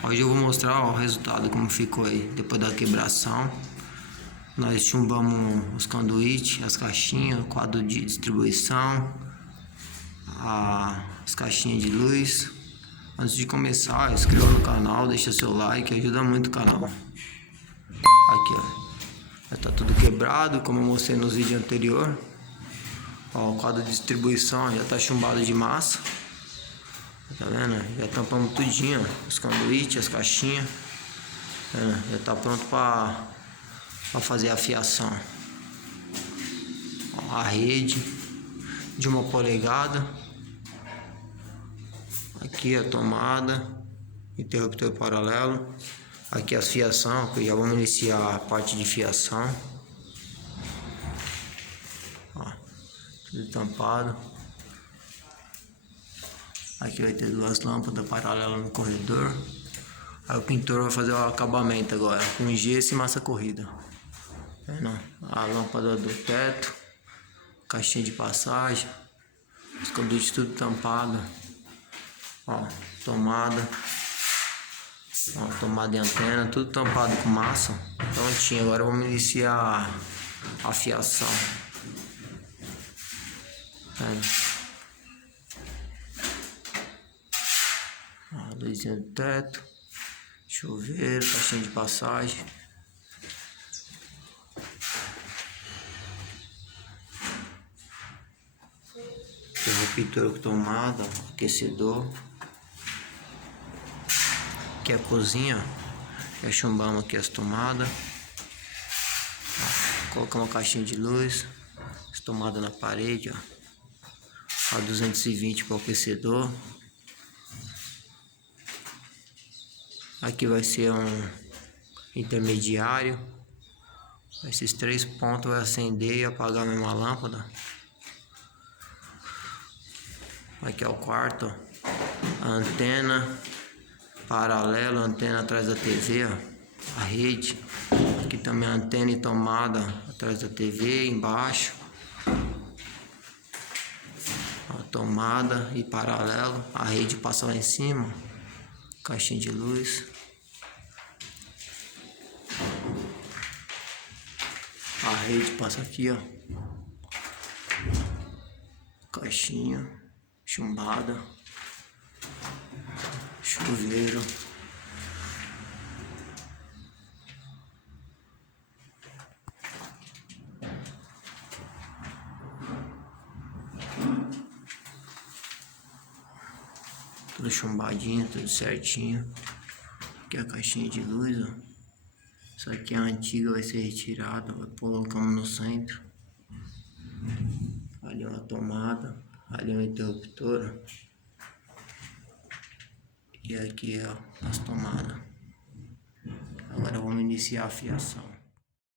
Hoje eu vou mostrar ó, o resultado como ficou aí depois da quebração. Nós chumbamos os conduítes, as caixinhas, o quadro de distribuição, as caixinhas de luz. Antes de começar, inscreva no canal, deixa seu like, ajuda muito o canal. Aqui ó, já tá tudo quebrado como eu mostrei nos vídeos anteriores. Ó, o quadro de distribuição já tá chumbado de massa. Tá vendo? Já tampamos tudinho, ó, os conduítes, as caixinhas. Tá vendo? Já tá pronto para fazer a fiação. Ó, a rede de 1 polegada. Aqui a tomada, interruptor paralelo. Aqui as fiação, que já vamos iniciar a parte de fiação. Ó, tudo tampado. Aqui vai ter 2 lâmpadas paralelas no corredor. Aí o pintor vai fazer o acabamento agora com gesso e massa corrida. Vendo? A lâmpada do teto, caixinha de passagem, os condutos tudo tampado. Ó, tomada. Ó, tomada e antena, tudo tampado com massa. Prontinho, agora vamos iniciar a fiação. A luzinha do teto, chuveiro, caixinha de passagem. Interruptor com tomada, aquecedor. Aqui é a cozinha, já chumbamos aqui as tomadas. Colocamos uma caixinha de luz, as tomadas na parede, ó. A 220 para o aquecedor. Aqui vai ser um intermediário. Esses 3 pontos vai acender e apagar a mesma lâmpada. Aqui é o quarto, ó. A antena paralelo, antena atrás da TV, ó. A rede. Aqui também a antena e tomada atrás da TV, embaixo. A tomada e paralelo, a rede passa lá em cima. Caixinha de luz. A rede passa aqui, ó. Caixinha chumbada. Chuveiro. Tudo chumbadinho, tudo certinho. Aqui é a caixinha de luz, ó. Isso aqui é a antiga, vai ser retirada. Colocamos no centro. Ali é uma tomada. Ali é uma interruptora. E aqui ó, as tomadas. Agora vamos iniciar a fiação.